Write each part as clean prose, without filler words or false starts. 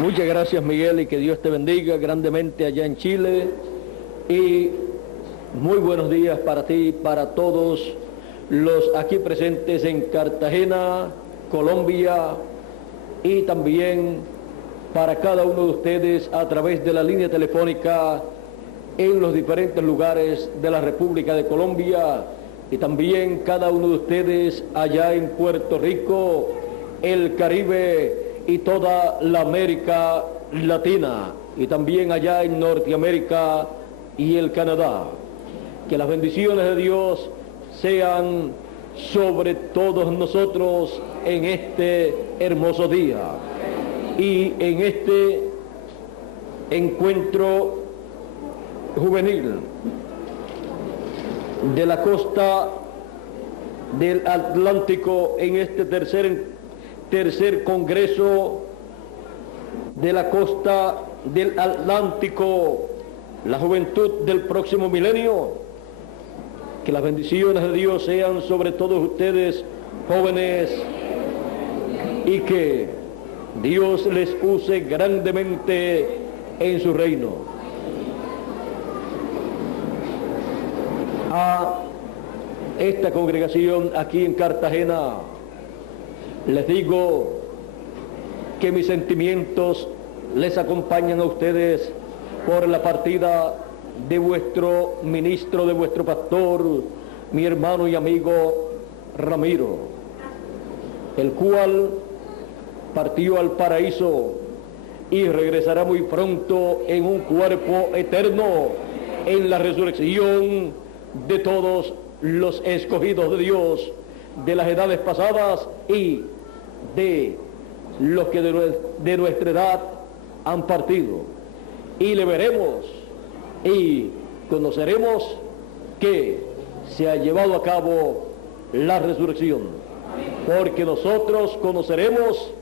Muchas gracias, Miguel, y que Dios te bendiga grandemente allá en Chile. Y muy buenos días para ti, para todos los aquí presentes en Cartagena, Colombia, y también para cada uno de ustedes a través de la línea telefónica en los diferentes lugares de la República de Colombia, y también cada uno de ustedes allá en Puerto Rico, el Caribe y toda la América Latina, y también allá en Norteamérica y el Canadá. Que las bendiciones de Dios sean sobre todos nosotros en este hermoso día y en este encuentro juvenil de la costa del Atlántico, en este tercer congreso de la costa del Atlántico, la juventud del próximo milenio. Que las bendiciones de Dios sean sobre todos ustedes, jóvenes, y que Dios les use grandemente en su reino. A esta congregación aquí en Cartagena, les digo que mis sentimientos les acompañan a ustedes por la partida de vuestro ministro, de vuestro pastor, mi hermano y amigo Ramiro, el cual partió al paraíso y regresará muy pronto en un cuerpo eterno en la resurrección de todos los escogidos de Dios de las edades pasadas y de los que de nuestra edad han partido, y le veremos y conoceremos que se ha llevado a cabo la resurrección, porque nosotros conoceremos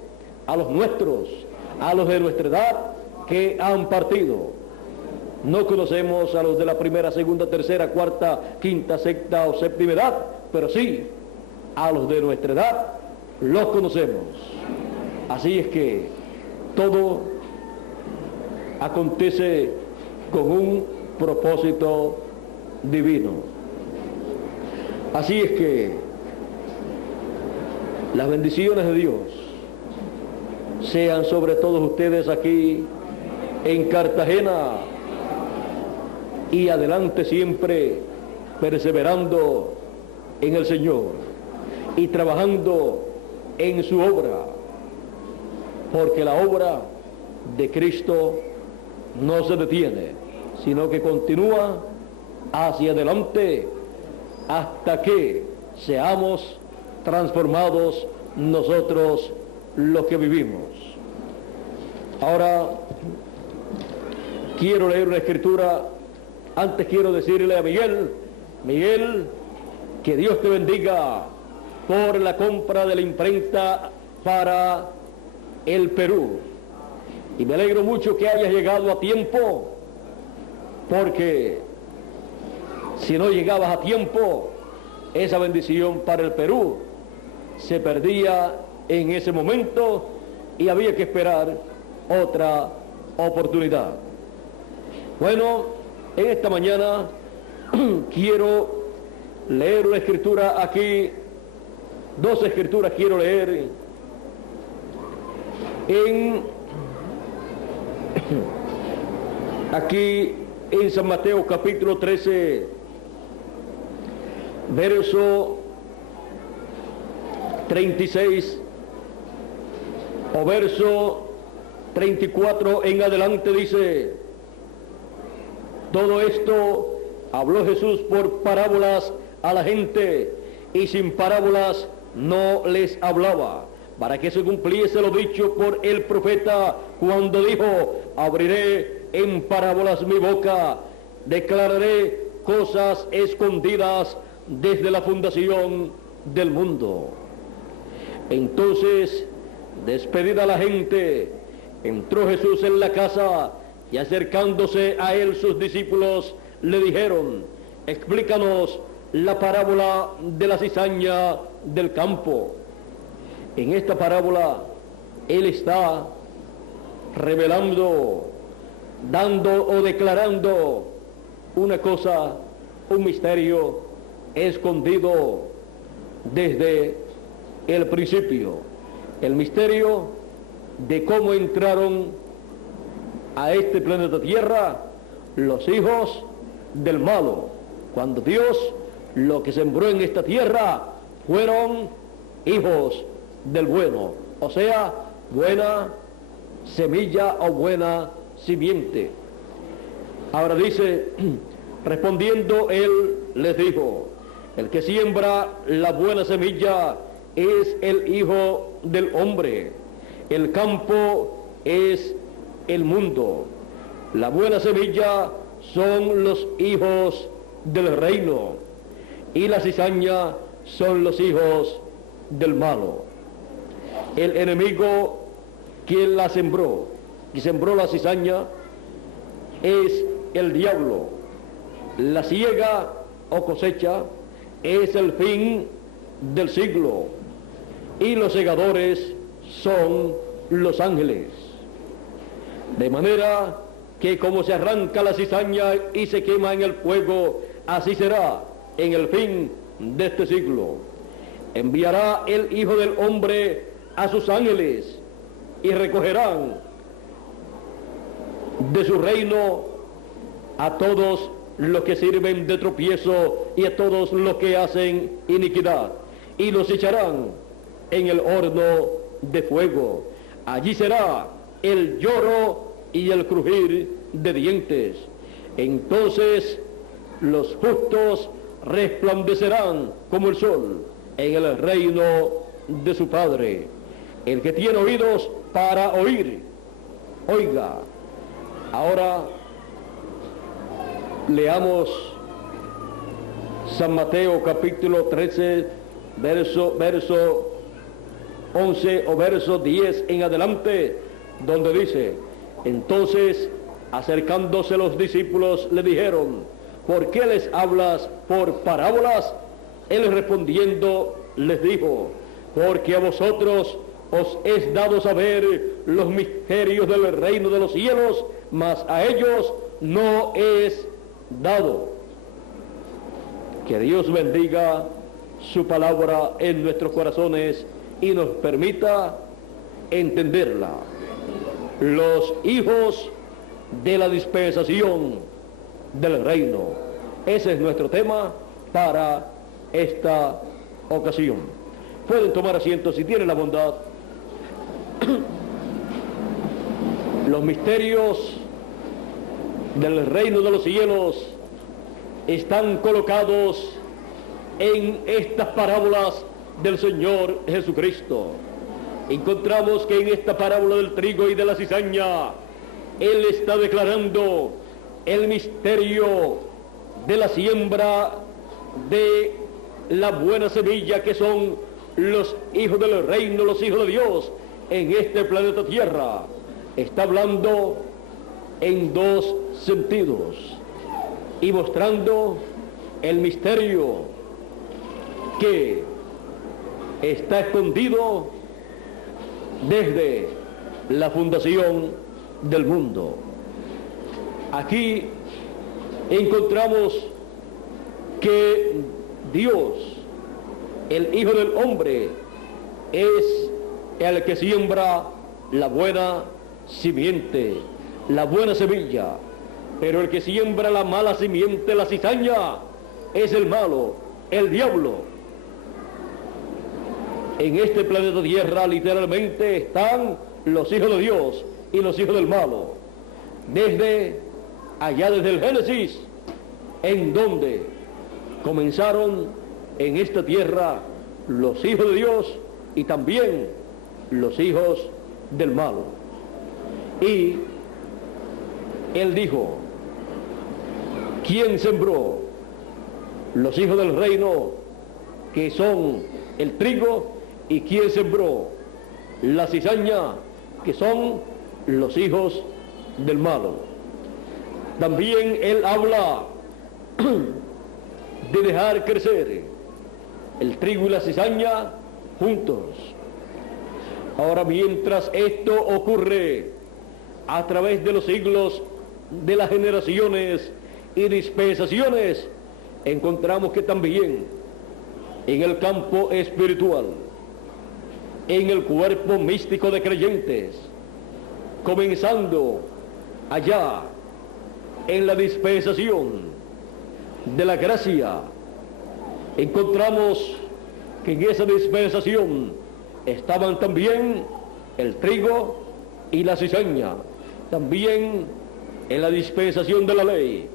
a los nuestros, a los de nuestra edad que han partido. No conocemos a los de la primera, segunda, tercera, cuarta, quinta, sexta o séptima edad, pero sí a los de nuestra edad los conocemos. Así es que todo acontece con un propósito divino. Así es que las bendiciones de Dios sean sobre todos ustedes aquí en Cartagena, y adelante siempre perseverando en el Señor y trabajando en su obra, porque la obra de Cristo no se detiene, sino que continúa hacia adelante hasta que seamos transformados nosotros los que vivimos. Ahora quiero leer una escritura. Antes quiero decirle a Miguel, que Dios te bendiga por la compra de la imprenta para el Perú. Y me alegro mucho que hayas llegado a tiempo, porque si no llegabas a tiempo, esa bendición para el Perú se perdía en ese momento y había que esperar otra oportunidad. Bueno, en esta mañana quiero leer una escritura aquí, dos escrituras quiero leer aquí en San Mateo capítulo 13, verso 36 o verso 34 en adelante. Dice: todo esto habló Jesús por parábolas a la gente, y sin parábolas no les hablaba, para que se cumpliese lo dicho por el profeta cuando dijo: abriré en parábolas mi boca, declararé cosas escondidas desde la fundación del mundo. Entonces, despedida la gente, entró Jesús en la casa, y acercándose a él sus discípulos le dijeron: explícanos la parábola de la cizaña del campo. En esta parábola él está revelando, dando o declarando una cosa, un misterio escondido desde el principio. El misterio de cómo entraron a este planeta Tierra los hijos del malo. Cuando Dios lo que sembró en esta tierra fueron hijos del bueno, o sea, buena semilla o buena simiente. Ahora dice, respondiendo él les dijo, el que siembra la buena semilla es el Hijo del Hombre, el campo es el mundo, la buena semilla son los hijos del reino y la cizaña son los hijos del malo. El enemigo quien la sembró, y sembró la cizaña, es el diablo. La siega o cosecha es el fin del siglo y los segadores son los ángeles. De manera que como se arranca la cizaña y se quema en el fuego, así será en el fin de este siglo. Enviará el Hijo del Hombre a sus ángeles y recogerán de su reino a todos los que sirven de tropiezo y a todos los que hacen iniquidad, y los echarán en el horno de fuego. Allí será el lloro y el crujir de dientes. Entonces los justos resplandecerán como el sol en el reino de su Padre. El que tiene oídos para oír, oiga. Ahora leamos San Mateo capítulo 13, verso 11 o verso 10 en adelante, donde dice, entonces acercándose los discípulos le dijeron, ¿por qué les hablas por parábolas? Él respondiendo les dijo, porque a vosotros os es dado saber los misterios del reino de los cielos, mas a ellos no es dado. Que Dios bendiga su palabra en nuestros corazones y nos permita entenderla. Los hijos de la dispensación del reino. Ese es nuestro tema para esta ocasión. Pueden tomar asiento si tienen la bondad. Los misterios del reino de los cielos están colocados en estas parábolas del Señor Jesucristo. Encontramos que en esta parábola del trigo y de la cizaña, Él está declarando el misterio de la siembra de la buena semilla, que son los hijos del reino, los hijos de Dios en este planeta Tierra. Está hablando en dos sentidos y mostrando el misterio que está escondido desde la fundación del mundo. Aquí encontramos que Dios, el Hijo del Hombre, es el que siembra la buena simiente, la buena semilla, pero el que siembra la mala simiente, la cizaña, es el malo, el diablo. En este planeta Tierra literalmente están los hijos de Dios y los hijos del malo. Desde allá, desde el Génesis, en donde comenzaron en esta tierra los hijos de Dios y también los hijos del malo. Y Él dijo, ¿quién sembró? Los hijos del reino, que son el trigo, y quién sembró la cizaña, que son los hijos del malo. También Él habla de dejar crecer el trigo y la cizaña juntos. Ahora, mientras esto ocurre, a través de los siglos, de las generaciones y dispensaciones, encontramos que también en el campo espiritual, en el cuerpo místico de creyentes, comenzando allá en la dispensación de la gracia, encontramos que en esa dispensación estaban también el trigo y la cizaña. También en la dispensación de la ley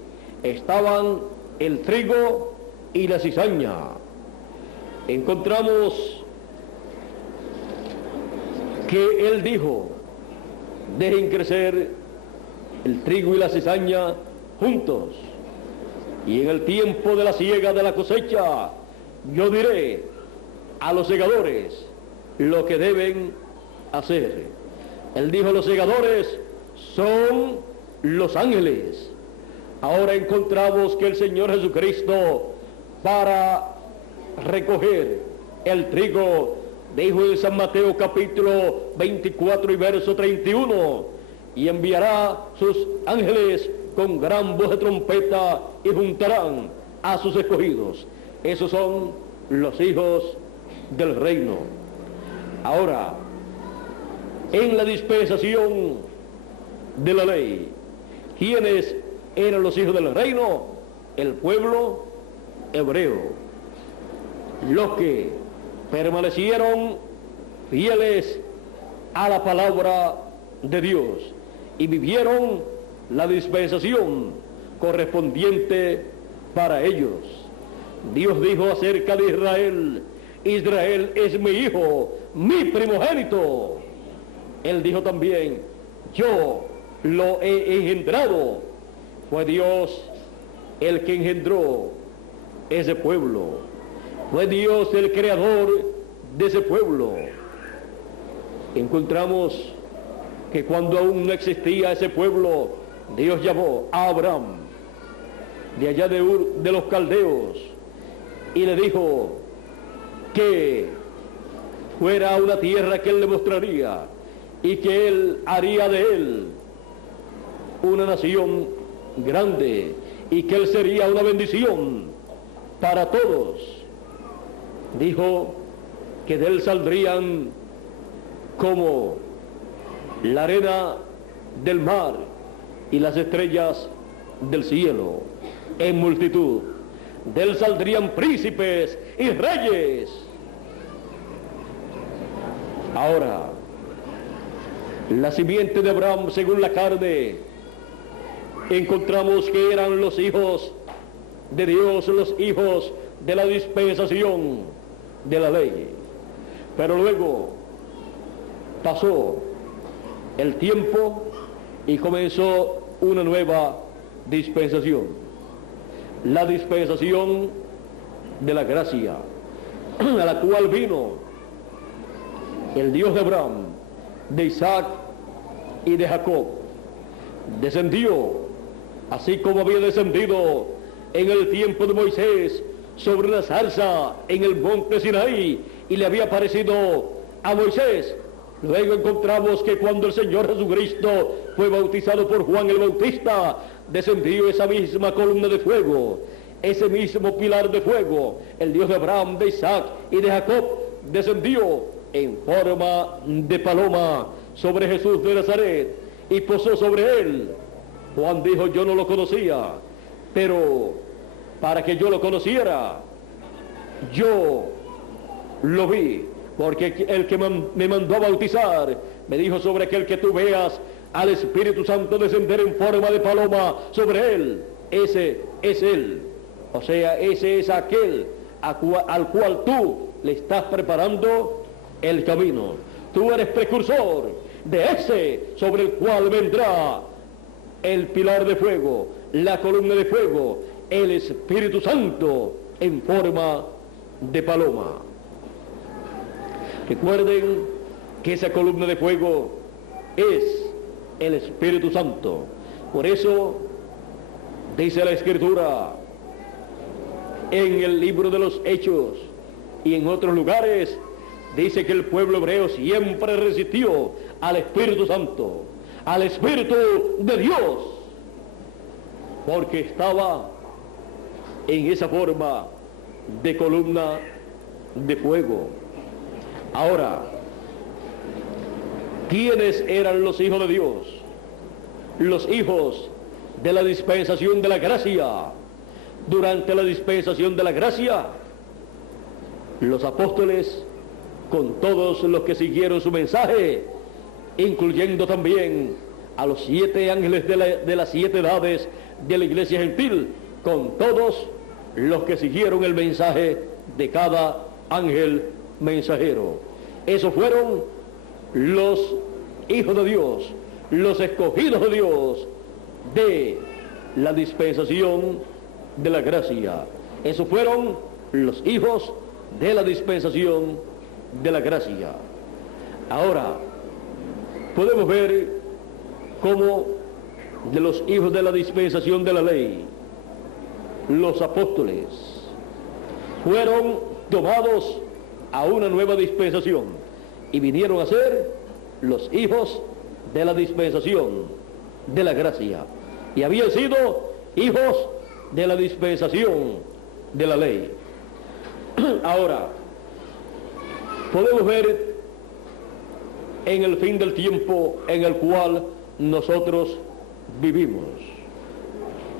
estaban el trigo y la cizaña. Encontramos que él dijo: dejen crecer el trigo y la cizaña juntos, y en el tiempo de la siega de la cosecha yo diré a los segadores lo que deben hacer. Él dijo: los segadores son los ángeles. Ahora encontramos que el Señor Jesucristo, para recoger el trigo, dijo en San Mateo capítulo 24 y verso 31, y enviará sus ángeles con gran voz de trompeta y juntarán a sus escogidos. Esos son los hijos del reino. Ahora, en la dispensación de la ley, ¿quiénes eran los hijos del reino? El pueblo hebreo, los que permanecieron fieles a la palabra de Dios y vivieron la dispensación correspondiente para ellos. Dios dijo acerca de Israel: Israel es mi hijo, mi primogénito. Él dijo también: yo lo he engendrado. Fue Dios el que engendró ese pueblo. Fue Dios el creador de ese pueblo. Encontramos que cuando aún no existía ese pueblo, Dios llamó a Abraham de allá de Ur de los Caldeos y le dijo que fuera a una tierra que él le mostraría y que él haría de él una nación grande y que él sería una bendición para todos. Dijo que de él saldrían como la arena del mar y las estrellas del cielo en multitud. De él saldrían príncipes y reyes. Ahora, la simiente de Abraham según la carne, encontramos que eran los hijos de Dios, los hijos de la dispensación de la ley. Pero luego pasó el tiempo y comenzó una nueva dispensación, la dispensación de la gracia, a la cual vino el Dios de Abraham, de Isaac y de Jacob. Descendió, así como había descendido en el tiempo de Moisés sobre la zarza en el monte Sinaí, y le había parecido a Moisés. Luego encontramos que cuando el Señor Jesucristo fue bautizado por Juan el Bautista, descendió esa misma columna de fuego, ese mismo pilar de fuego. El Dios de Abraham, de Isaac y de Jacob descendió en forma de paloma sobre Jesús de Nazaret y posó sobre él. Juan dijo: yo no lo conocía, pero para que yo lo conociera, yo lo vi, porque el que me mandó a bautizar me dijo: sobre aquel que tú veas al Espíritu Santo descender en forma de paloma sobre él, ese es él. O sea, ese es aquel al cual tú le estás preparando el camino. Tú eres precursor de ese sobre el cual vendrá el pilar de fuego, la columna de fuego, el Espíritu Santo en forma de paloma. Recuerden que esa columna de fuego es el Espíritu Santo. Por eso dice la Escritura en el libro de los Hechos y en otros lugares, dice que el pueblo hebreo siempre resistió al Espíritu Santo, al Espíritu de Dios, porque estaba en esa forma de columna de fuego. Ahora, ¿quiénes eran los hijos de Dios? Los hijos de la dispensación de la gracia. Durante la dispensación de la gracia, los apóstoles, con todos los que siguieron su mensaje, incluyendo también a los 7 ángeles de las 7 edades de la iglesia gentil, con todos los que siguieron el mensaje de cada ángel mensajero. Esos fueron los hijos de Dios, los escogidos de Dios de la dispensación de la gracia. Esos fueron los hijos de la dispensación de la gracia. Ahora, podemos ver cómo de los hijos de la dispensación de la ley, los apóstoles fueron tomados a una nueva dispensación y vinieron a ser los hijos de la dispensación de la gracia, y habían sido hijos de la dispensación de la ley. Ahora, podemos ver en el fin del tiempo en el cual nosotros vivimos.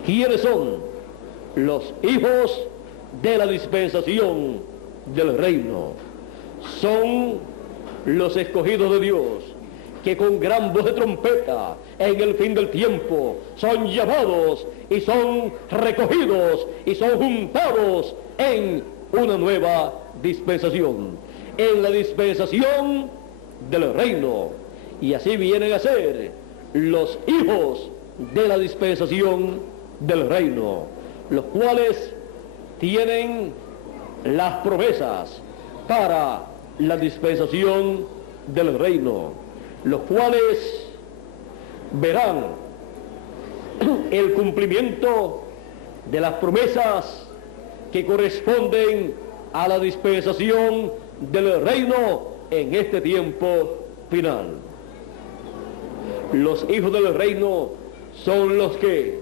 ¿Quiénes son los hijos de la dispensación del reino? Son los escogidos de Dios, que con gran voz de trompeta en el fin del tiempo son llamados y son recogidos y son juntados en una nueva dispensación, en la dispensación del reino. Y así vienen a ser los hijos de la dispensación del reino, los cuales tienen las promesas para la dispensación del reino, los cuales verán el cumplimiento de las promesas que corresponden a la dispensación del reino en este tiempo final. Los hijos del reino son los que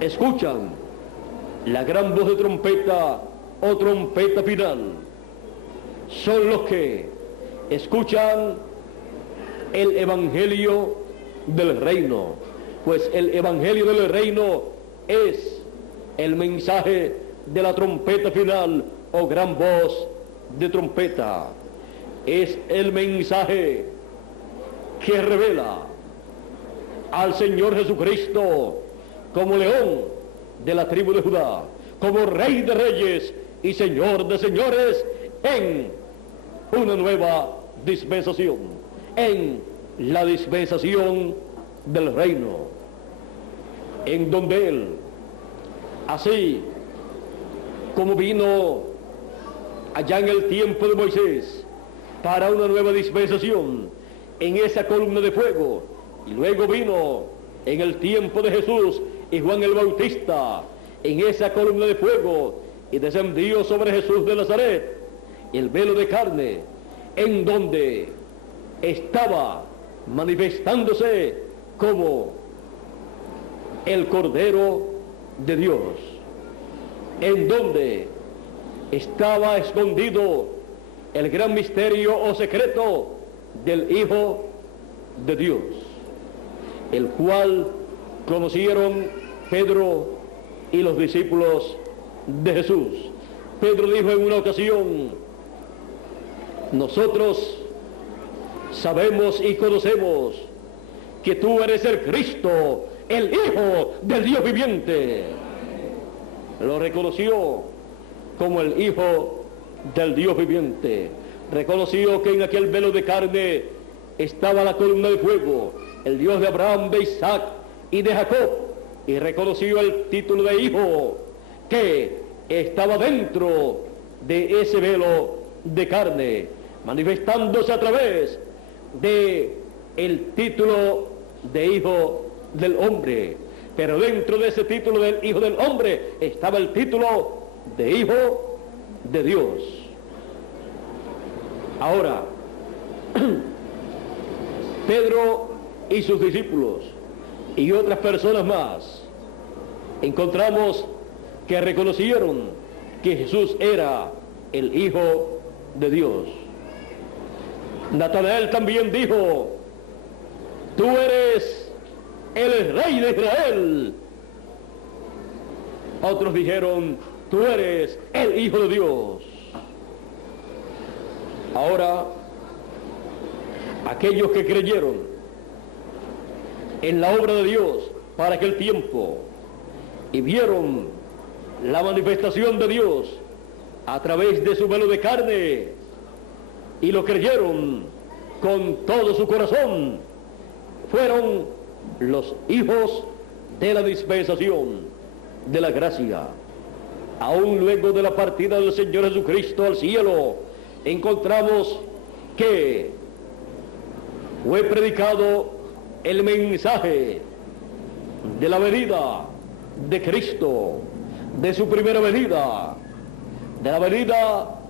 escuchan la gran voz de trompeta o trompeta final. Son los que escuchan el evangelio del reino, pues el evangelio del reino es el mensaje de la trompeta final o gran voz de trompeta. Es el mensaje que revela al Señor Jesucristo como león de la tribu de Judá, como Rey de reyes y Señor de señores, en una nueva dispensación, en la dispensación del reino, en donde Él, así como vino allá en el tiempo de Moisés para una nueva dispensación en esa columna de fuego, y luego vino en el tiempo de Jesús y Juan el Bautista en esa columna de fuego, y descendió sobre Jesús de Nazaret el velo de carne, en donde estaba manifestándose como el Cordero de Dios, en donde estaba escondido el gran misterio o secreto del Hijo de Dios, el cual conocieron Pedro y los discípulos de Jesús. Pedro dijo en una ocasión: nosotros sabemos y conocemos que tú eres el Cristo, el Hijo del Dios viviente. Lo reconoció como el Hijo del Dios viviente. Reconoció que en aquel velo de carne estaba la columna de fuego, el Dios de Abraham, de Isaac y de Jacob, y reconoció el título de hijo que estaba dentro de ese velo de carne, manifestándose a través de el título de hijo del hombre. Pero dentro de ese título del hijo del hombre estaba el título de hijo de Dios. Ahora, Pedro y sus discípulos y otras personas más, encontramos que reconocieron que Jesús era el Hijo de Dios. Natanael también dijo: tú eres el Rey de Israel. Otros dijeron: tú eres el Hijo de Dios. Ahora, aquellos que creyeron en la obra de Dios para aquel tiempo y vieron la manifestación de Dios a través de su velo de carne y lo creyeron con todo su corazón, fueron los hijos de la dispensación de la gracia. Aún luego de la partida del Señor Jesucristo al cielo, encontramos que fue predicado el mensaje de la venida de Cristo, de su primera venida, de la venida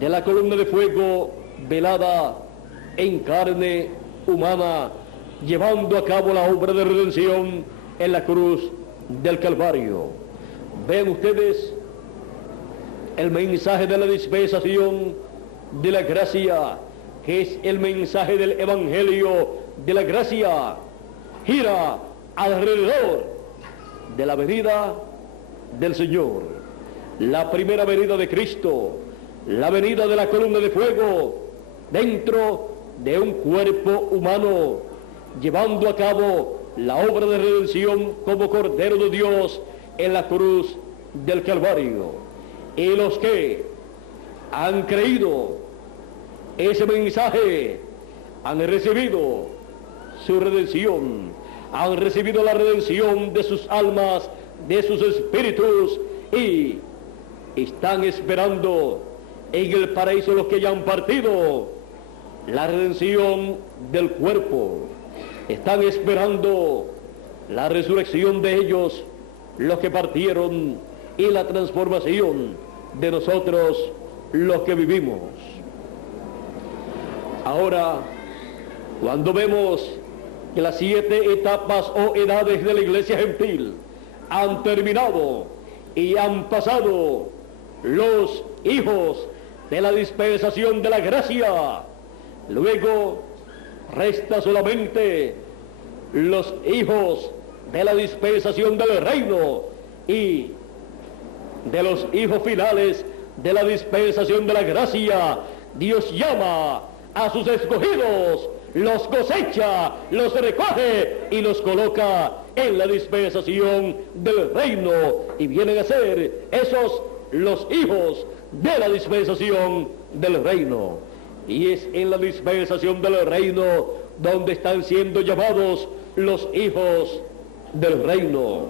de la columna de fuego velada en carne humana, llevando a cabo la obra de redención en la cruz del Calvario. Vean ustedes el mensaje de la dispensación de la gracia, que es el mensaje del Evangelio de la gracia, gira alrededor de la venida del Señor, la primera venida de Cristo, la venida de la columna de fuego dentro de un cuerpo humano, llevando a cabo la obra de redención como Cordero de Dios en la cruz del Calvario. Y los que han creído ese mensaje han recibido su redención, han recibido la redención de sus almas, de sus espíritus, y están esperando en el paraíso los que ya han partido la redención del cuerpo. Están esperando la resurrección de ellos, los que partieron, y la transformación de nosotros, los que vivimos. Ahora, cuando vemos que las 7 etapas o edades de la iglesia gentil han terminado y han pasado los hijos de la dispensación de la gracia, luego resta solamente los hijos de la dispensación del reino y de los hijos finales de la dispensación de la gracia. Dios llama a sus escogidos, los cosecha, los recoge y los coloca en la dispensación del reino, y vienen a ser esos los hijos de la dispensación del reino. Y es en la dispensación del reino donde están siendo llamados los hijos del reino,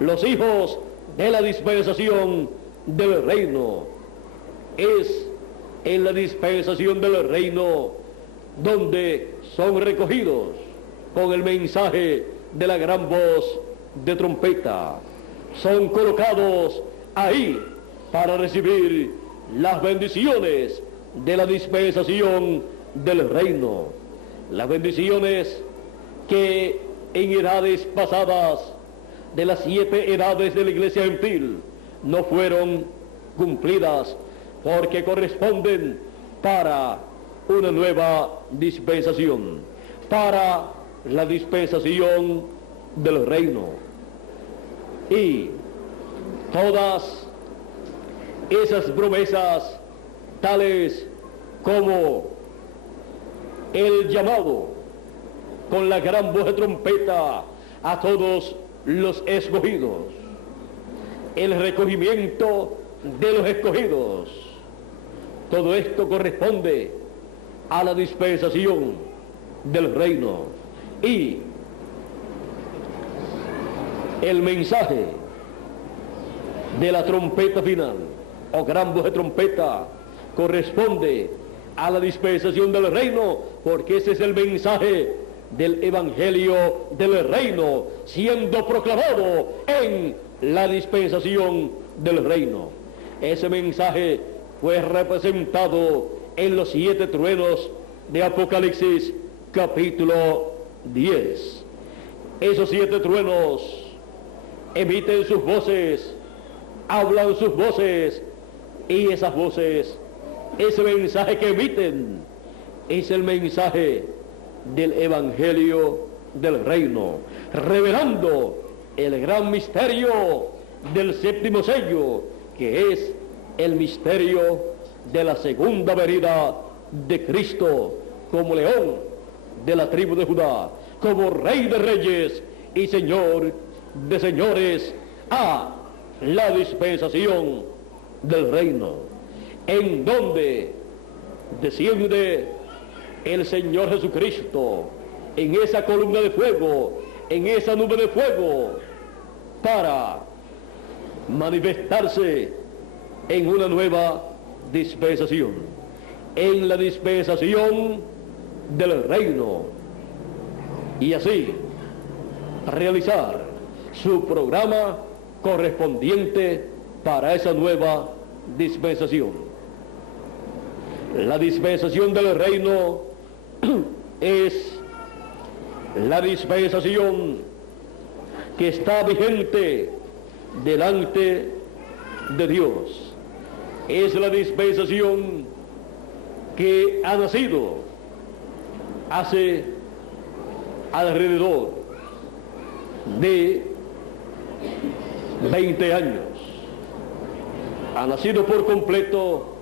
los hijos de la dispensación del reino. Es en la dispensación del reino donde son recogidos con el mensaje de la gran voz de trompeta. Son colocados ahí para recibir las bendiciones de la dispensación del reino. Las bendiciones que en edades pasadas, de las 7 edades de la iglesia gentil, no fueron cumplidas, porque corresponden para una nueva dispensación, para la dispensación del reino. Y todas esas promesas, tales como el llamado con la gran voz de trompeta a todos los escogidos, el recogimiento de los escogidos, todo esto corresponde a la dispensación del reino. Y el mensaje de la trompeta final o gran voz de trompeta corresponde a la dispensación del reino, porque ese es el mensaje del evangelio del reino siendo proclamado en la dispensación del reino. Ese mensaje fue representado en los 7 truenos de Apocalipsis capítulo 10. Esos 7 truenos emiten sus voces, hablan sus voces, y esas voces, ese mensaje que emiten, es el mensaje del Evangelio del Reino, revelando el gran misterio del 7º sello, que es el misterio de la segunda venida de Cristo, como león de la tribu de Judá, como Rey de reyes y Señor de señores, a la dispensación del reino, en donde desciende el Señor Jesucristo en esa columna de fuego, en esa nube de fuego, para manifestarse en una nueva dispensación, en la dispensación del reino, y así realizar su programa correspondiente para esa nueva dispensación. La dispensación del reino es la dispensación que está vigente delante de Dios. Es la dispensación que ha nacido hace alrededor de 20 años. Ha nacido por completo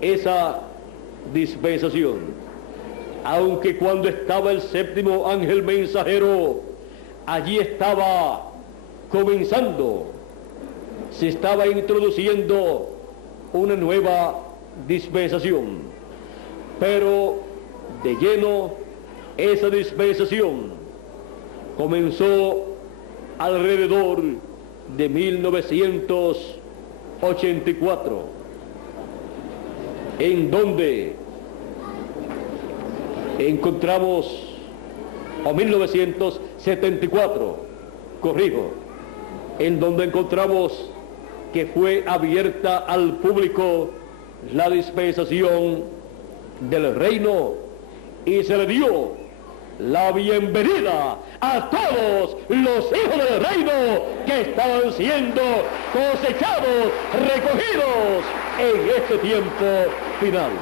esa dispensación, aunque cuando estaba el 7º ángel mensajero, allí estaba comenzando, se estaba introduciendo una nueva dispensación, pero de lleno esa dispensación comenzó alrededor de 1984, en donde encontramos, o 1974, corrijo, en donde encontramos que fue abierta al público la dispensación del reino, y se le dio la bienvenida a todos los hijos del reino que estaban siendo cosechados, recogidos en este tiempo final.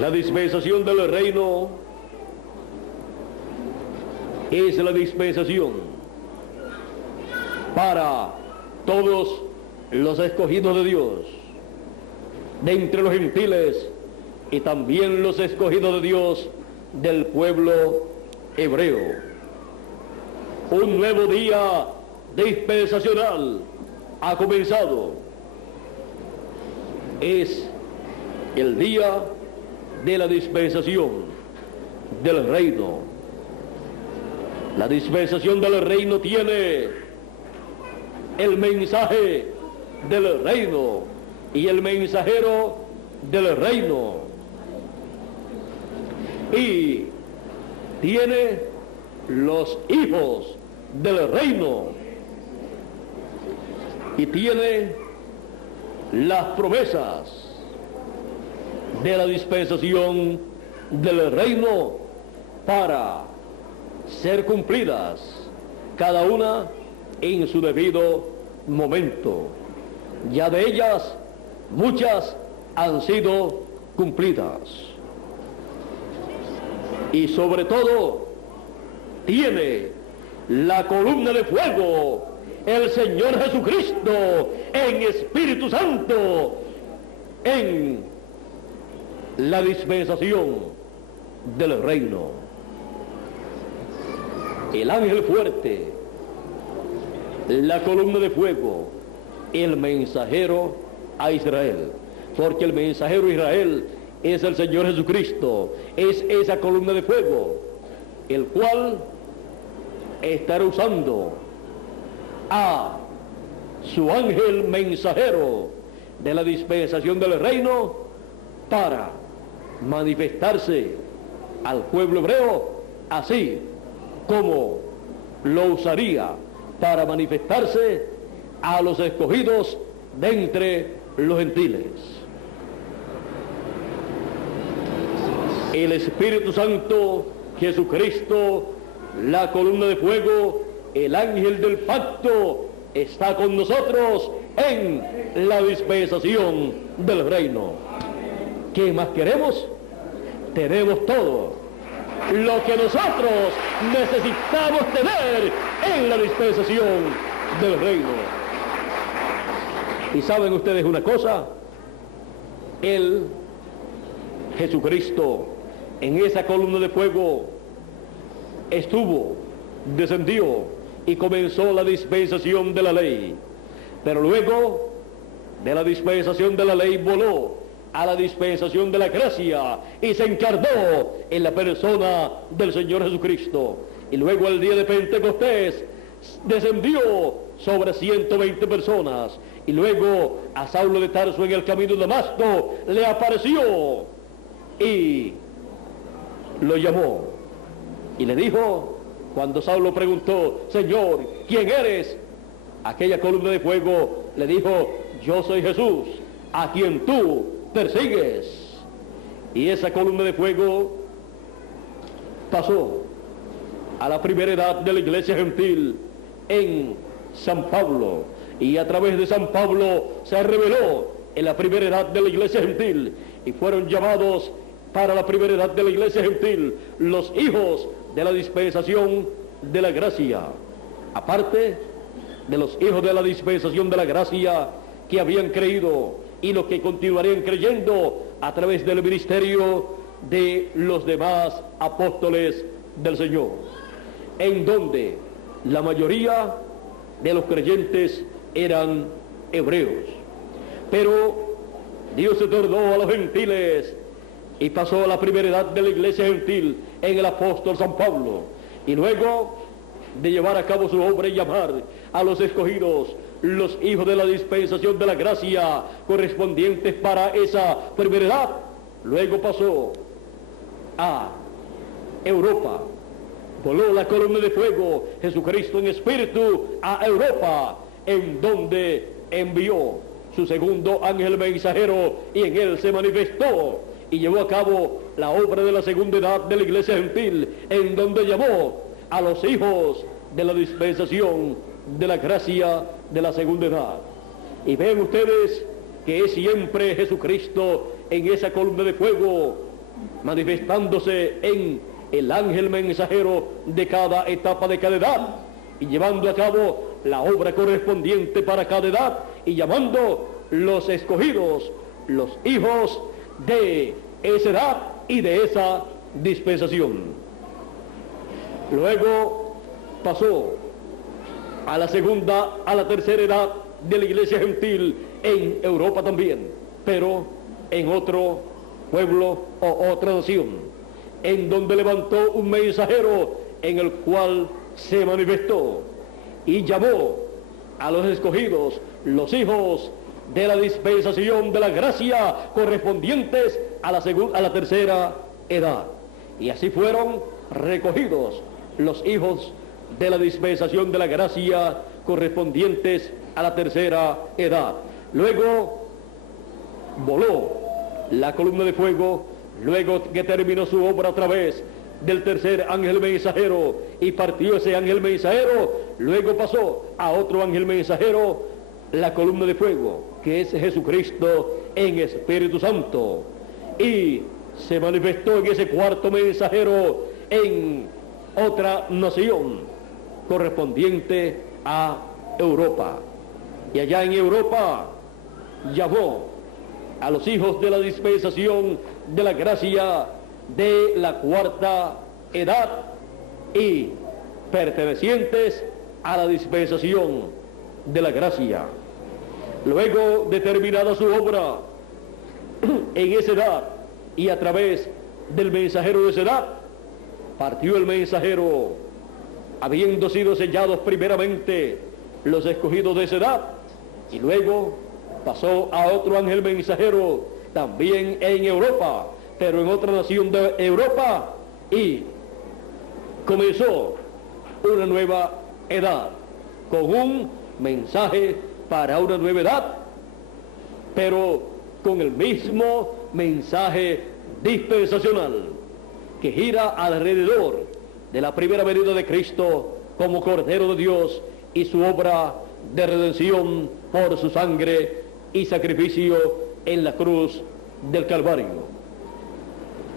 La dispensación del reino es la dispensación para todos los escogidos de Dios, de entre los gentiles, y también los escogidos de Dios del pueblo hebreo. Un nuevo día dispensacional ha comenzado. Es el día de la dispensación del reino. La dispensación del reino tiene el mensaje del reino y el mensajero del reino, y tiene los hijos del reino, y tiene las promesas de la dispensación del reino para ser cumplidas, cada una en su debido momento. Ya de ellas muchas han sido cumplidas. Y sobre todo tiene la columna de fuego el Señor Jesucristo en Espíritu Santo en la dispensación del reino. El ángel fuerte, la columna de fuego, el mensajero a Israel, porque el mensajero a Israel es el Señor Jesucristo, es esa columna de fuego, el cual estará usando a su ángel mensajero de la dispensación del reino para manifestarse al pueblo hebreo, así como lo usaría para manifestarse a los escogidos de entre los gentiles. el Espíritu Santo, Jesucristo, la columna de fuego, el ángel del pacto, está con nosotros en la dispensación del reino. ¿Qué más queremos? Tenemos todo lo que nosotros necesitamos tener en la dispensación del reino. Y saben ustedes una cosa, Él, Jesucristo, en esa columna de fuego estuvo, descendió y comenzó la dispensación de la ley, pero luego de la dispensación de la ley voló a la dispensación de la gracia y se encarnó en la persona del Señor Jesucristo, y luego el día de Pentecostés descendió sobre 120 personas, y luego a Saulo de Tarso en el camino de Damasco le apareció y lo llamó y le dijo, cuando Saulo preguntó, Señor, ¿quién eres? Aquella columna de fuego le dijo, yo soy Jesús, a quien tú persigues. Y esa columna de fuego pasó a la primera edad de la iglesia gentil en San Pablo, y a través de San Pablo se reveló en la primera edad de la iglesia gentil, y fueron llamados para la primera edad de la iglesia gentil los hijos de la dispensación de la gracia, aparte de los hijos de la dispensación de la gracia que habían creído y los que continuarían creyendo a través del ministerio de los demás apóstoles del Señor, en donde la mayoría de los creyentes eran hebreos. Pero Dios se tornó a los gentiles y pasó a la primera edad de la iglesia gentil en el apóstol San Pablo, y luego de llevar a cabo su obra y llamar a los escogidos, los hijos de la dispensación de la gracia correspondientes para esa primera edad, luego pasó a Europa. Voló la columna de fuego, Jesucristo en espíritu, a Europa, en donde envió su segundo ángel mensajero, y en él se manifestó y llevó a cabo la obra de la segunda edad de la iglesia gentil, en donde llamó a los hijos de la dispensación de la gracia de la segunda edad. Y ven ustedes que es siempre Jesucristo en esa columna de fuego, manifestándose en el ángel mensajero de cada etapa de cada edad, y llevando a cabo la obra correspondiente para cada edad, y llamando los escogidos, los hijos de esa edad y de esa dispensación. Luego pasó a la segunda, a la tercera edad de la iglesia gentil en Europa también, pero en otro pueblo o otra nación, en donde levantó un mensajero en el cual se manifestó y llamó a los escogidos, los hijos de la dispensación de la gracia correspondientes a la tercera edad. Y así fueron recogidos los hijos de la dispensación de la gracia correspondientes a la tercera edad. Luego voló la columna de fuego, luego que terminó su obra a través del tercer ángel mensajero, y partió ese ángel mensajero, luego pasó a otro ángel mensajero, la columna de fuego, que es Jesucristo en Espíritu Santo, y se manifestó en ese cuarto mensajero en otra nación correspondiente a Europa. Y allá en Europa llamó a los hijos de la dispensación de la gracia de la cuarta edad y pertenecientes a la dispensación de la gracia. Luego de terminada su obra en esa edad y a través del mensajero de esa edad, partió el mensajero, habiendo sido sellados primeramente los escogidos de esa edad, y luego pasó a otro ángel mensajero también en Europa, pero en otra nación de Europa, y comenzó una nueva edad con un mensaje para una nueva edad, pero con el mismo mensaje dispensacional. que gira alrededor de la primera venida de Cristo como Cordero de Dios y su obra de redención por su sangre y sacrificio en la cruz del Calvario,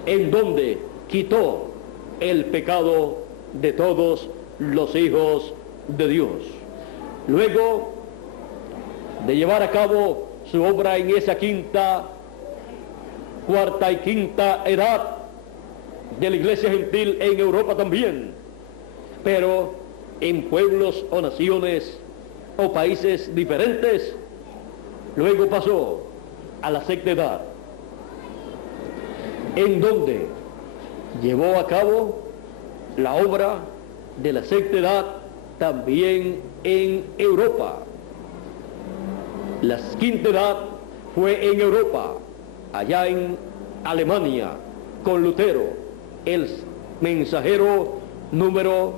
en donde quitó el pecado de todos los hijos de Dios. Luego de llevar a cabo su obra en esa cuarta y quinta edad de la iglesia gentil en Europa también, pero en pueblos o naciones o países diferentes. Luego pasó a la sexta edad, en donde llevó a cabo la obra de la sexta edad también en Europa. La quinta edad fue en Europa, allá en Alemania, con Lutero, el mensajero número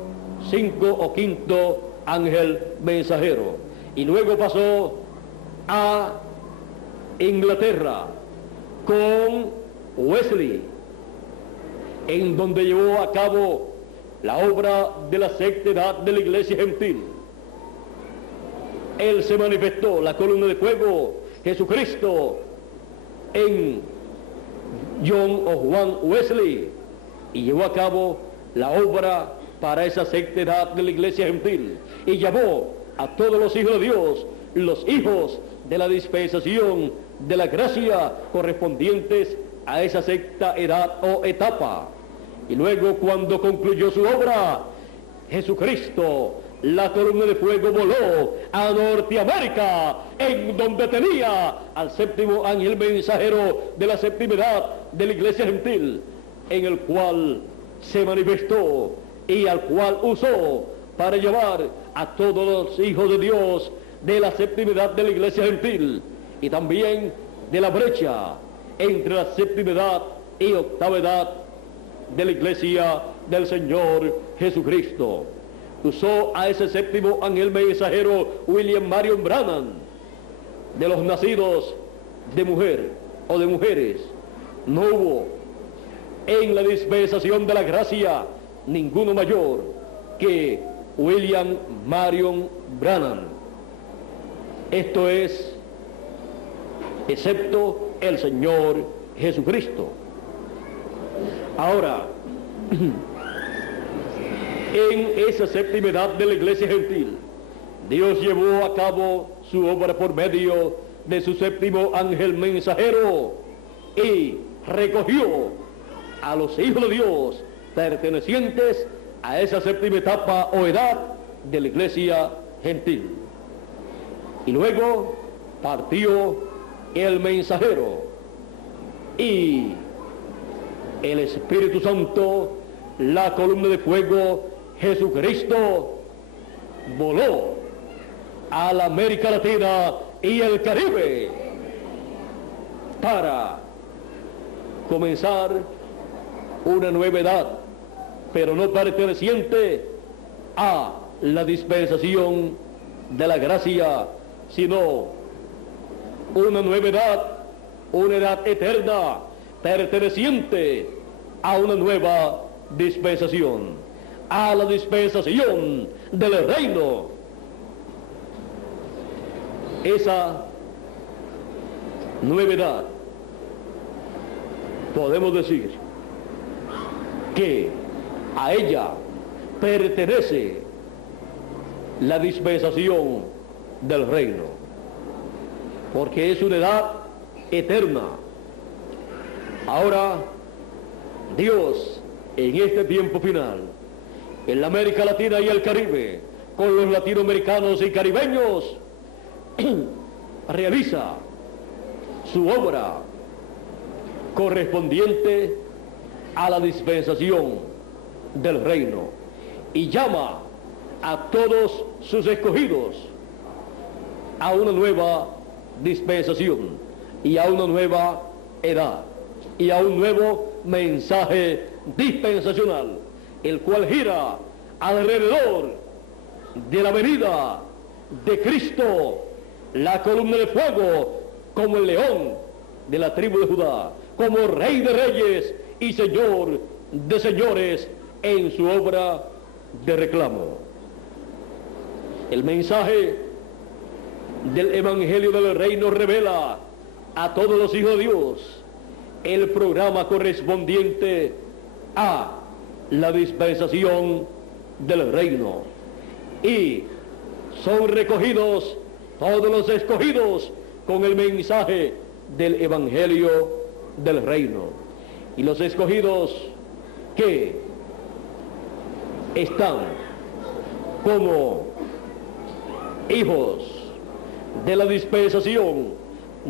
5 o quinto ángel mensajero. Y luego pasó a Inglaterra con Wesley, en donde llevó a cabo la obra de la sexta edad de la iglesia gentil. Él se manifestó, la columna de fuego, Jesucristo, en John o Juan Wesley, y llevó a cabo la obra para esa sexta edad de la iglesia gentil, y llamó a todos los hijos de Dios, los hijos de la dispensación de la gracia correspondientes a esa sexta edad o etapa. Y luego, cuando concluyó su obra, Jesucristo, la columna de fuego, voló a Norteamérica, en donde tenía al séptimo ángel mensajero de la séptima edad de la iglesia gentil, en el cual se manifestó y al cual usó para llevar a todos los hijos de Dios de la séptima edad de la iglesia gentil y también de la brecha entre la séptima edad y octava edad de la iglesia del Señor Jesucristo. Usó a ese séptimo ángel mensajero, William Marion Branham, de los nacidos de mujer o de mujeres. No hubo en la dispensación de la gracia ninguno mayor que William Marion Branham. Esto es, excepto el Señor Jesucristo. Ahora, en esa séptima edad de la iglesia gentil, Dios llevó a cabo su obra por medio de su séptimo ángel mensajero y recogió a los hijos de Dios pertenecientes a esa séptima etapa o edad de la iglesia gentil. Y luego partió el mensajero y el Espíritu Santo, la columna de fuego, Jesucristo, voló a la América Latina y el Caribe para comenzar una nueva edad, pero no perteneciente a la dispensación de la gracia, sino una nueva edad, una edad eterna, perteneciente a una nueva dispensación, a la dispensación del reino. Esa nueva edad, podemos decir que a ella pertenece la dispensación del reino, porque es una edad eterna. Ahora, Dios, en este tiempo final, en la América Latina y el Caribe, con los latinoamericanos y caribeños, realiza su obra correspondiente a la dispensación del reino y llama a todos sus escogidos a una nueva dispensación y a una nueva edad y a un nuevo mensaje dispensacional, el cual gira alrededor de la venida de Cristo, la columna de fuego, como el león de la tribu de Judá, como Rey de Reyes y Señor de señores en su obra de reclamo. El mensaje del Evangelio del Reino revela a todos los hijos de Dios el programa correspondiente a la dispensación del reino, y son recogidos todos los escogidos con el mensaje del Evangelio del reino. Y los escogidos que están como hijos de la dispensación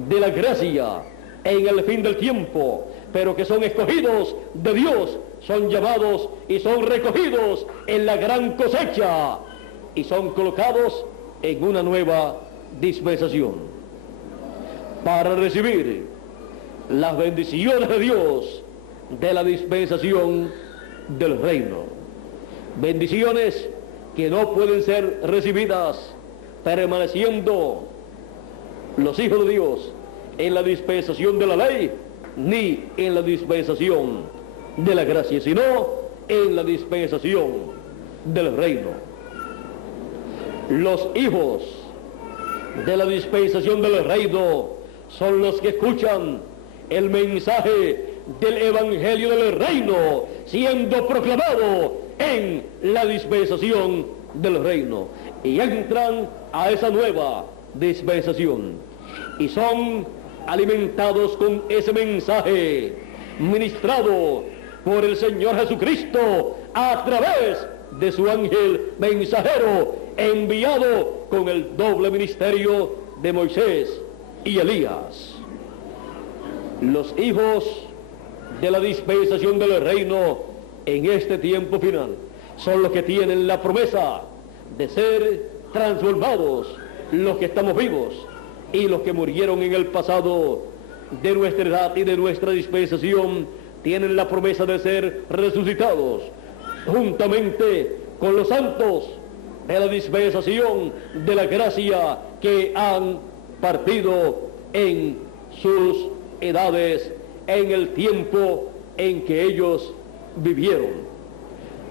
de la gracia en el fin del tiempo, pero que son escogidos de Dios, son llamados y son recogidos en la gran cosecha y son colocados en una nueva dispensación para recibir las bendiciones de Dios de la dispensación del reino. Bendiciones que no pueden ser recibidas permaneciendo los hijos de Dios en la dispensación de la ley, ni en la dispensación de la gracia, sino en la dispensación del reino. Los hijos de la dispensación del reino son los que escuchan el mensaje del Evangelio del reino siendo proclamado en la dispensación del reino, y entran a esa nueva dispensación y son alimentados con ese mensaje ministrado por el Señor Jesucristo a través de su ángel mensajero enviado con el doble ministerio de Moisés y Elías. Los hijos de la dispensación del reino en este tiempo final son los que tienen la promesa de ser transformados, los que estamos vivos y los que murieron en el pasado de nuestra edad y de nuestra dispensación tienen la promesa de ser resucitados juntamente con los santos de la dispensación de la gracia que han partido en sus edades en el tiempo en que ellos vivieron.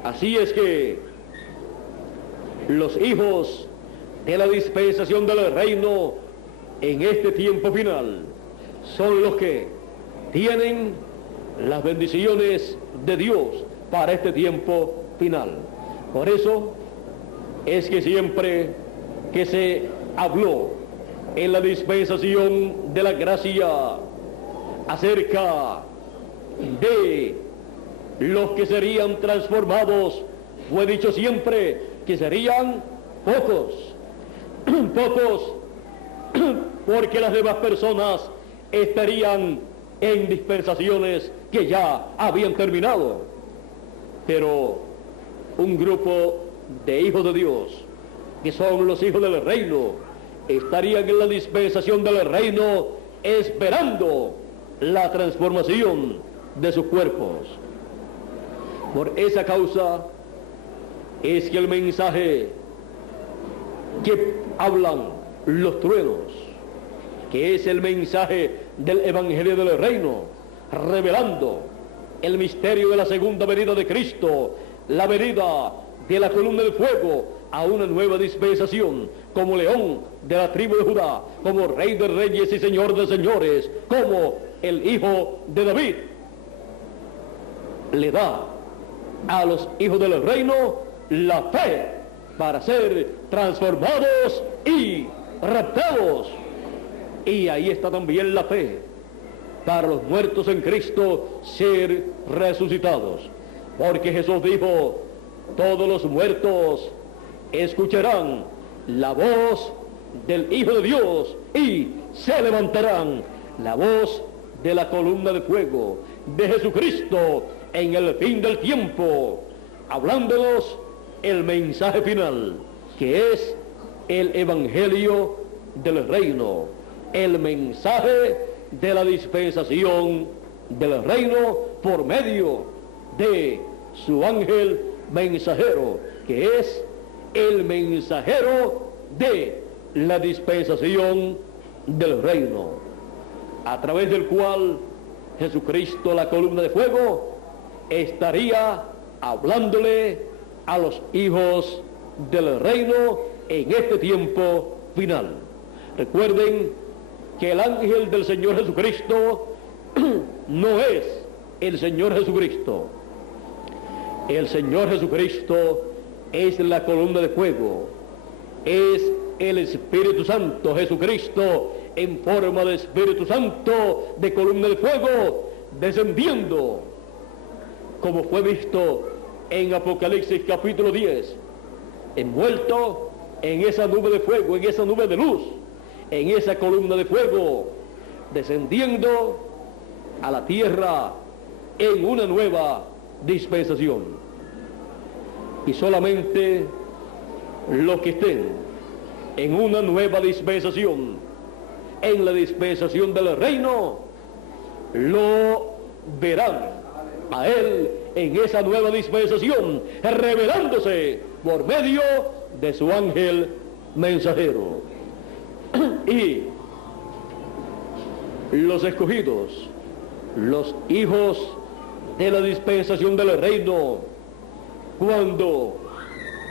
Así es que los hijos de la dispensación del reino en este tiempo final son los que tienen las bendiciones de Dios para este tiempo final. Por eso es que siempre que se habló en la dispensación de la gracia acerca de los que serían transformados, fue dicho siempre que serían pocos, pocos, porque las demás personas estarían en dispensaciones que ya habían terminado. Pero un grupo de hijos de Dios, que son los hijos del reino, estarían en la dispensación del reino esperando la transformación de sus cuerpos. Por esa causa es que el mensaje que hablan los truenos, que es el mensaje del Evangelio del reino, revelando el misterio de la segunda venida de Cristo, la venida de la columna de fuego a una nueva dispensación, como león de la tribu de Judá, como rey de reyes y señor de señores, como el hijo de David, le da a los hijos del reino la fe para ser transformados y raptados. Y ahí está también la fe para los muertos en Cristo ser resucitados, porque Jesús dijo: todos los muertos escucharán la voz del Hijo de Dios y se levantarán. La voz de la columna de fuego de Jesucristo en el fin del tiempo, hablándonos el mensaje final, que es el Evangelio del reino, el mensaje de la dispensación del reino por medio de su ángel mensajero, que es el mensajero de la dispensación del reino, a través del cual Jesucristo, la columna de fuego, estaría hablándole a los hijos del reino en este tiempo final. Recuerden que el ángel del Señor Jesucristo no es el Señor Jesucristo. El Señor Jesucristo es la columna de fuego, es el Espíritu Santo. Jesucristo en forma de Espíritu Santo, de columna de fuego, descendiendo, como fue visto en Apocalipsis capítulo 10, envuelto en esa nube de fuego, en esa nube de luz, en esa columna de fuego, descendiendo a la tierra en una nueva dispensación. Y solamente los que estén en una nueva dispensación, en la dispensación del reino, lo verán a Él en esa nueva dispensación, revelándose por medio de su ángel mensajero. Y los escogidos, los hijos de la dispensación del reino, cuando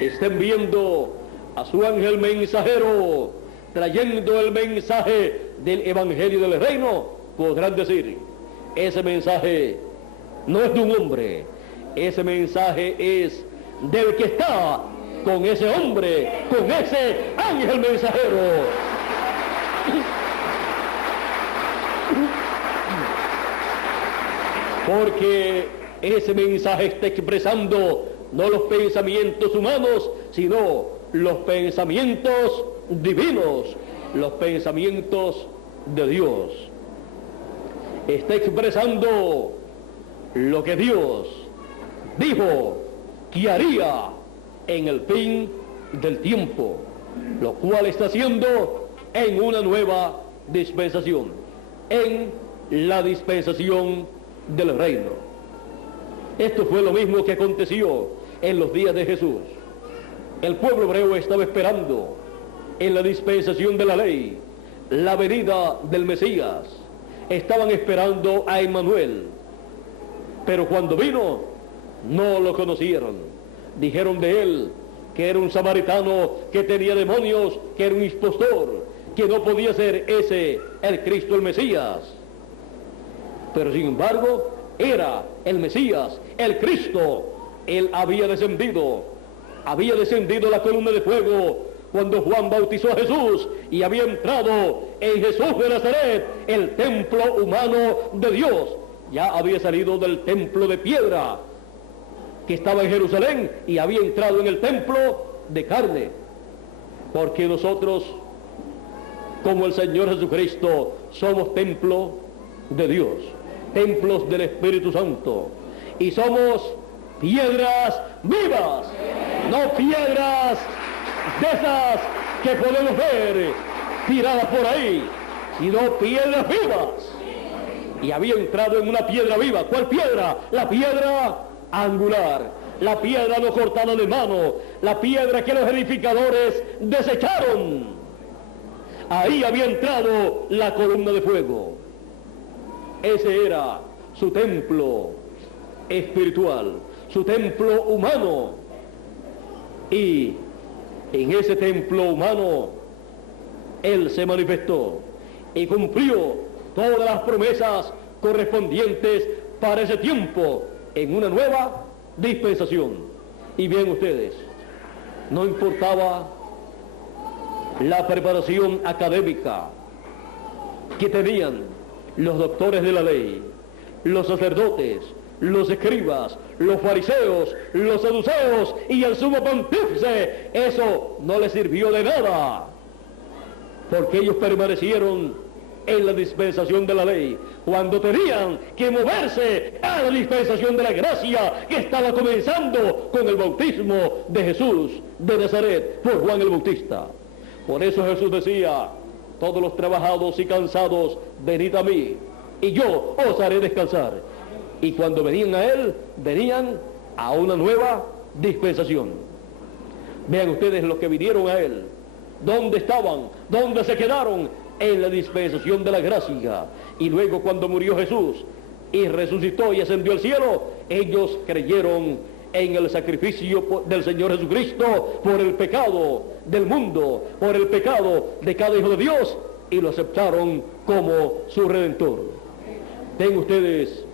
estén viendo a su ángel mensajero trayendo el mensaje del evangelio del reino, podrán decir: ese mensaje no es de un hombre, ese mensaje es del que está con ese hombre, con ese ángel mensajero. Porque ese mensaje está expresando no los pensamientos humanos, sino los pensamientos divinos, los pensamientos de Dios. Está expresando lo que Dios dijo que haría en el fin del tiempo, lo cual está haciendo en una nueva dispensación, en la dispensación del reino. Esto fue lo mismo que aconteció en los días de Jesús. El pueblo hebreo estaba esperando en la dispensación de la ley la venida del Mesías. Estaban esperando a Emmanuel, pero cuando vino no lo conocieron. Dijeron de él que era un samaritano, que tenía demonios, que era un impostor, que no podía ser ese el Cristo, el Mesías. Pero sin embargo era el Mesías, el Cristo. Él había descendido la columna de fuego cuando Juan bautizó a Jesús, y había entrado en Jesús de Nazaret, el templo humano de Dios. Ya había salido del templo de piedra que estaba en Jerusalén y había entrado en el templo de carne, porque nosotros, como el Señor Jesucristo, somos templo de Dios, templos del Espíritu Santo, y somos piedras vivas, no piedras de esas que podemos ver tiradas por ahí, sino piedras vivas. Y había entrado en una piedra viva. ¿Cuál piedra? La piedra angular, la piedra no cortada de mano, la piedra que los edificadores desecharon. Ahí había entrado la columna de fuego. Ese era su templo espiritual, su templo humano. Y en ese templo humano Él se manifestó y cumplió todas las promesas correspondientes para ese tiempo en una nueva dispensación. Y bien ustedes, no importaba la preparación académica que tenían los doctores de la ley, los sacerdotes, los escribas, los fariseos, los saduceos y el sumo pontífice. Eso no les sirvió de nada, porque ellos permanecieron en la dispensación de la ley, cuando tenían que moverse a la dispensación de la gracia que estaba comenzando con el bautismo de Jesús de Nazaret por Juan el Bautista. Por eso Jesús decía: todos los trabajados y cansados, venid a mí, y yo os haré descansar. Y cuando venían a Él, venían a una nueva dispensación. Vean ustedes los que vinieron a Él, ¿dónde estaban? ¿Dónde se quedaron? En la dispensación de la gracia. Y luego, cuando murió Jesús, y resucitó y ascendió al cielo, ellos creyeron en el sacrificio del Señor Jesucristo por el pecado del mundo, por el pecado de cada hijo de Dios, y lo aceptaron como su Redentor. Ven ustedes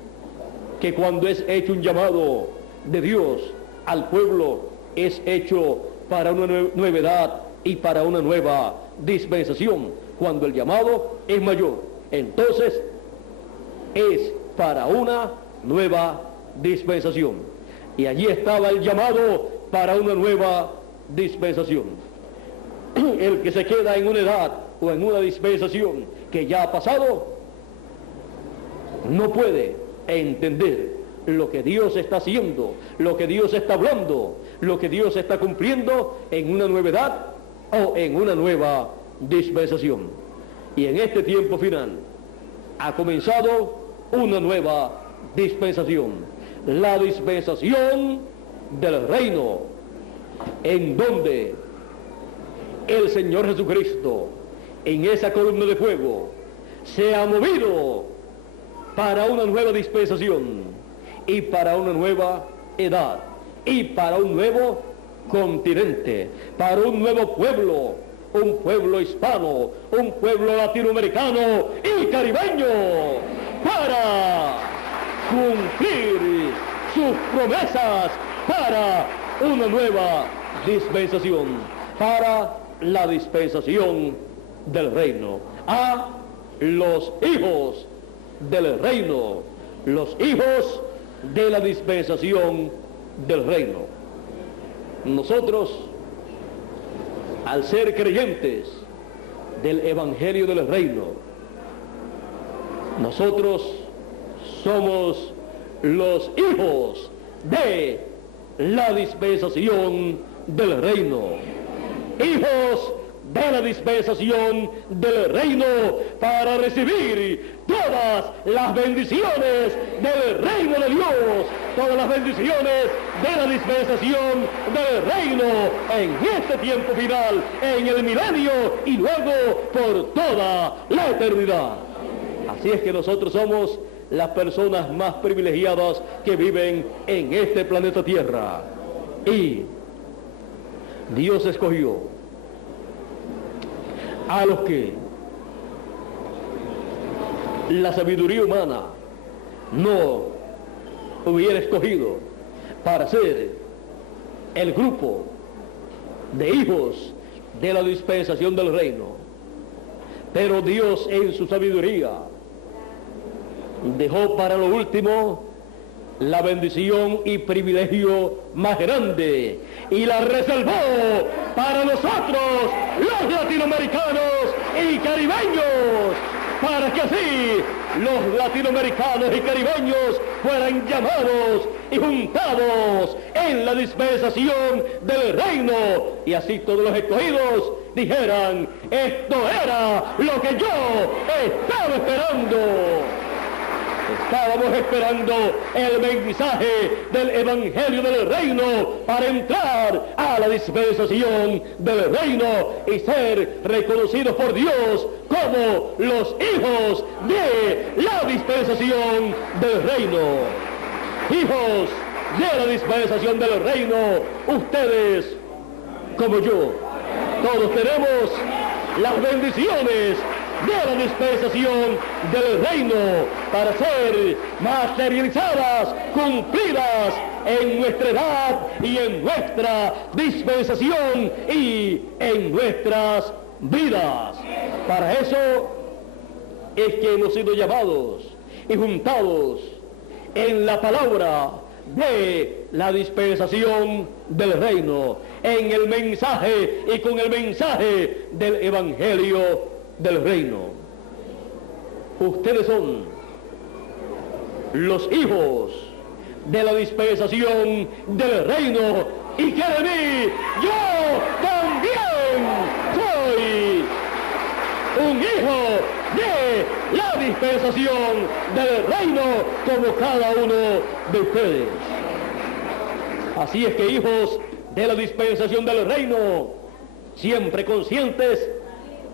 que cuando es hecho un llamado de Dios al pueblo, es hecho para una nueva edad y para una nueva dispensación. Cuando el llamado es mayor, entonces es para una nueva dispensación. Y allí estaba el llamado para una nueva dispensación. El que se queda en una edad o en una dispensación que ya ha pasado, no puede entender lo que Dios está haciendo, lo que Dios está hablando, lo que Dios está cumpliendo en una nueva edad o en una nueva dispensación. Y en este tiempo final ha comenzado una nueva dispensación, la dispensación del reino, en donde el Señor Jesucristo, en esa columna de fuego, se ha movido para una nueva dispensación y para una nueva edad y para un nuevo continente, para un nuevo pueblo, un pueblo hispano, un pueblo latinoamericano y caribeño, para cumplir sus promesas para una nueva dispensación, para la dispensación del reino. A los hijos del reino, los hijos de la dispensación del reino. Nosotros, al ser creyentes del Evangelio del Reino, nosotros somos los hijos de la dispensación del reino, hijos de la dispensación del reino, para recibir todas las bendiciones del reino de Dios, todas las bendiciones de la dispensación del reino en este tiempo final, en el milenio y luego por toda la eternidad. Así es que nosotros somos las personas más privilegiadas que viven en este planeta Tierra. Y Dios escogió a los que la sabiduría humana no hubiera escogido para ser el grupo de hijos de la dispensación del reino. Pero Dios, en su sabiduría, dejó para lo último la bendición y privilegio más grande, y la reservó para nosotros, los latinoamericanos y caribeños, para que así los latinoamericanos y caribeños fueran llamados y juntados en la dispensación del reino, y así todos los escogidos dijeran: esto era lo que yo estaba esperando. Estábamos esperando el mensaje del Evangelio del Reino para entrar a la dispensación del reino y ser reconocidos por Dios como los hijos de la dispensación del reino. Hijos de la dispensación del reino, ustedes como yo, todos tenemos las bendiciones de la dispensación del reino para ser materializadas, cumplidas en nuestra edad y en nuestra dispensación y en nuestras vidas. Para eso es que hemos sido llamados y juntados en la palabra de la dispensación del reino, en el mensaje y con el mensaje del Evangelio del reino. Ustedes son los hijos de la dispensación del reino, y que de mí yo también soy un hijo de la dispensación del reino, como cada uno de ustedes. Así es que, hijos de la dispensación del reino, siempre conscientes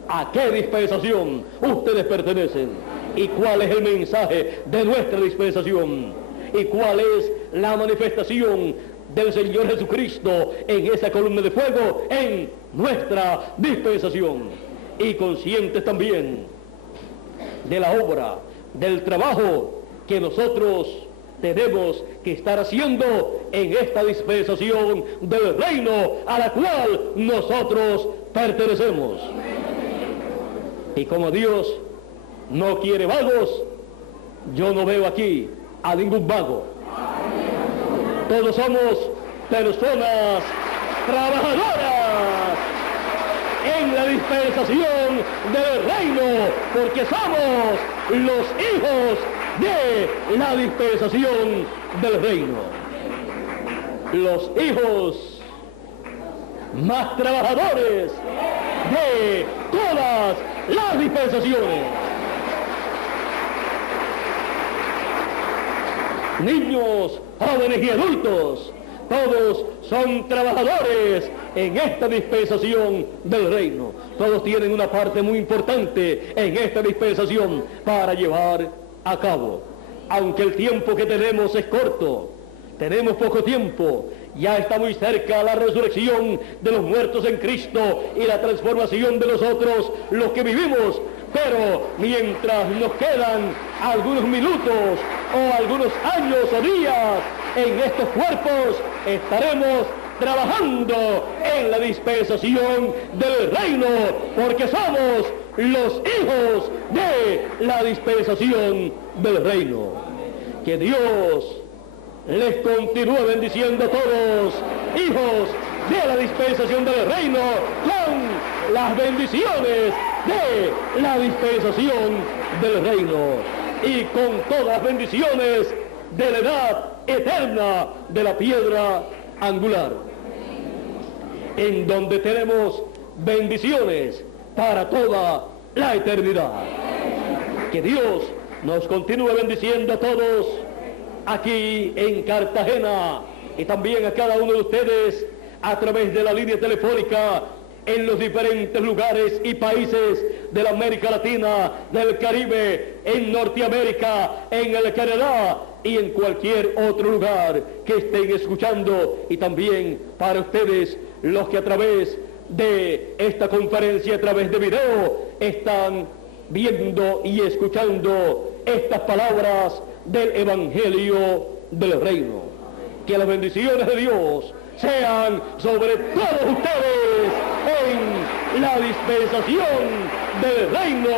a qué dispensación ustedes pertenecen. ¿Y cuál es el mensaje de nuestra dispensación? ¿Y cuál es la manifestación del Señor Jesucristo en esa columna de fuego en nuestra dispensación? Y conscientes también de la obra, del trabajo que nosotros tenemos que estar haciendo en esta dispensación del reino a la cual nosotros pertenecemos. Y como Dios no quiere vagos, yo no veo aquí a ningún vago. Todos somos personas trabajadoras en la dispensación del reino, porque somos los hijos de la dispensación del reino. Los hijos más trabajadores de todas las dispensaciones. Niños, jóvenes y adultos, todos son trabajadores en esta dispensación del reino. Todos tienen una parte muy importante en esta dispensación para llevar a cabo. Aunque el tiempo que tenemos es corto, tenemos poco tiempo, ya está muy cerca la resurrección de los muertos en Cristo y la transformación de nosotros, los que vivimos. Pero mientras nos quedan algunos minutos o algunos años o días en estos cuerpos, estaremos trabajando en la dispensación del reino, porque somos los hijos de la dispensación del reino. Que Dios les continúe bendiciendo a todos, hijos de la dispensación del reino, con las bendiciones de la dispensación del reino y con todas las bendiciones de la edad eterna de la piedra angular, en donde tenemos bendiciones para toda la eternidad. Que Dios nos continúe bendiciendo a todos aquí en Cartagena y también a cada uno de ustedes a través de la línea telefónica en los diferentes lugares y países de la América Latina, del Caribe, en Norteamérica, en el Canadá y en cualquier otro lugar que estén escuchando, y también para ustedes los que a través de esta conferencia, a través de video, están viendo y escuchando estas palabras del Evangelio del Reino. Que las bendiciones de Dios sean sobre todos ustedes en la dispensación del reino,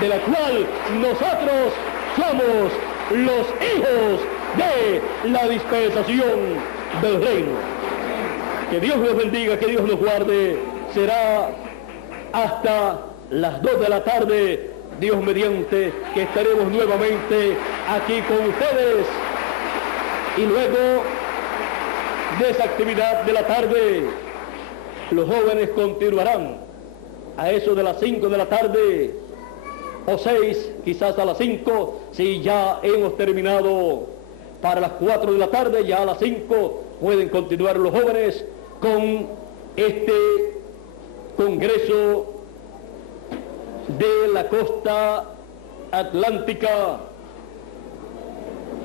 de la cual nosotros somos los hijos de la dispensación del reino. Que Dios los bendiga, que Dios los guarde. Será hasta las 2 de la tarde, Dios mediante, que estaremos nuevamente aquí con ustedes. Y luego de esa actividad de la tarde, los jóvenes continuarán a eso de las 5 de la tarde, o 6, quizás a las 5, si ya hemos terminado para las 4 de la tarde, ya a las 5 pueden continuar los jóvenes con este congreso de la costa atlántica,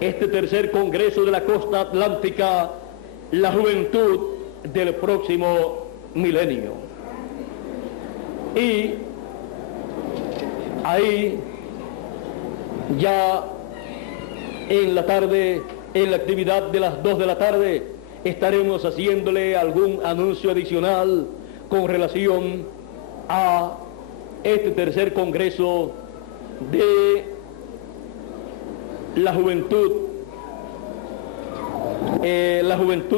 este tercer congreso de la costa atlántica, la juventud del próximo milenio. Y ahí ya en la tarde, en la actividad de las 2 de la tarde, estaremos haciéndole algún anuncio adicional con relación a este tercer congreso de la juventud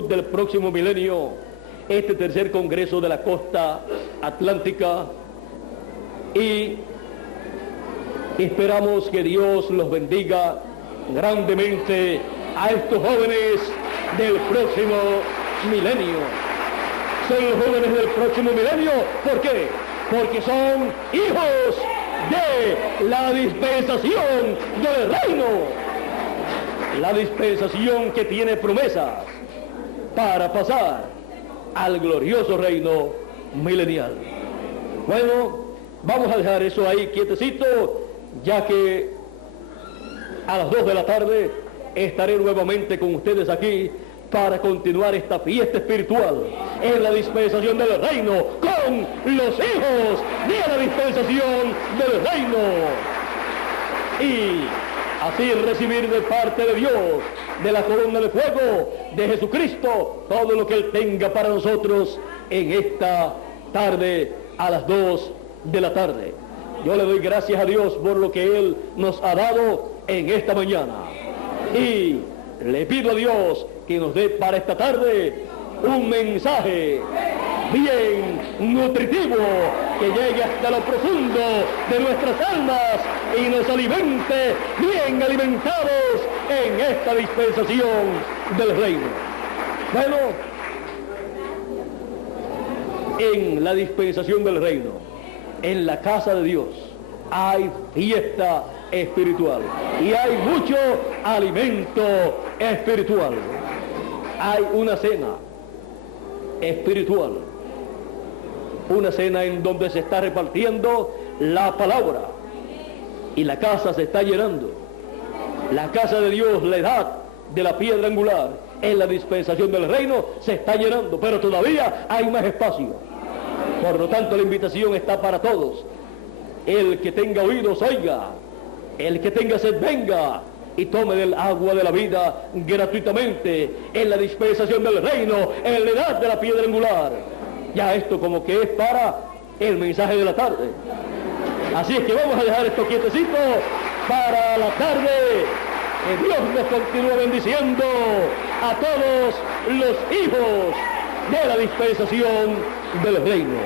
del próximo milenio, este tercer congreso de la costa atlántica, y esperamos que Dios los bendiga grandemente a estos jóvenes del próximo milenio. Son los jóvenes del próximo milenio, ¿por qué? Porque son hijos de la dispensación del reino, la dispensación que tiene promesas para pasar al glorioso reino milenial. Bueno, vamos a dejar eso ahí quietecito, ya que a las 2 de la tarde, estaré nuevamente con ustedes aquí para continuar esta fiesta espiritual en la dispensación del reino con los hijos de la dispensación del reino. Y así recibir de parte de Dios, de la columna de fuego, de Jesucristo, todo lo que Él tenga para nosotros en esta tarde a las 2 de la tarde. Yo le doy gracias a Dios por lo que Él nos ha dado en esta mañana. Y le pido a Dios que nos dé para esta tarde un mensaje bien nutritivo, que llegue hasta lo profundo de nuestras almas y nos alimente bien alimentados en esta dispensación del reino. Bueno, en la dispensación del reino, en la casa de Dios, hay fiesta espiritual y hay mucho alimento espiritual. Hay una cena espiritual, una cena en donde se está repartiendo la palabra y la casa se está llenando. La casa de Dios, la edad de la piedra angular en la dispensación del reino se está llenando, pero todavía hay más espacio. Por lo tanto, la invitación está para todos. El que tenga oídos oiga, el que tenga sed venga y tome del agua de la vida gratuitamente en la dispensación del reino, en la edad de la piedra angular. Ya esto como que es para el mensaje de la tarde. Así es que vamos a dejar esto quietecito para la tarde. Que Dios nos continúe bendiciendo a todos los hijos de la dispensación del reino.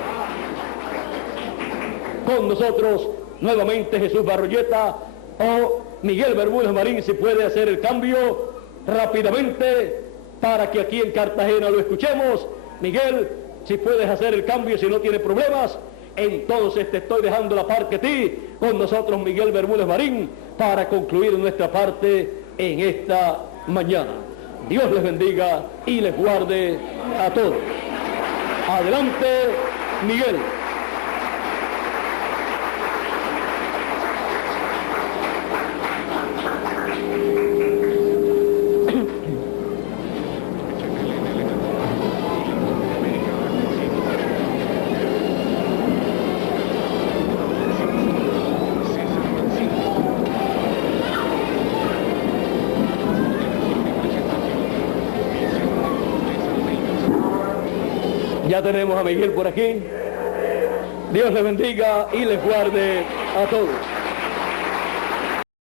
Con nosotros nuevamente Jesús Barroyeta o Miguel Bermúdez Marín, si puede hacer el cambio rápidamente para que aquí en Cartagena lo escuchemos. Miguel, si puedes hacer el cambio, si no tiene problemas, entonces te estoy dejando la parte a ti, con nosotros Miguel Bermúdez Marín, para concluir nuestra parte en esta mañana. Dios les bendiga y les guarde a todos. Adelante, Miguel. Ya tenemos a Miguel por aquí. Dios les bendiga y les guarde a todos.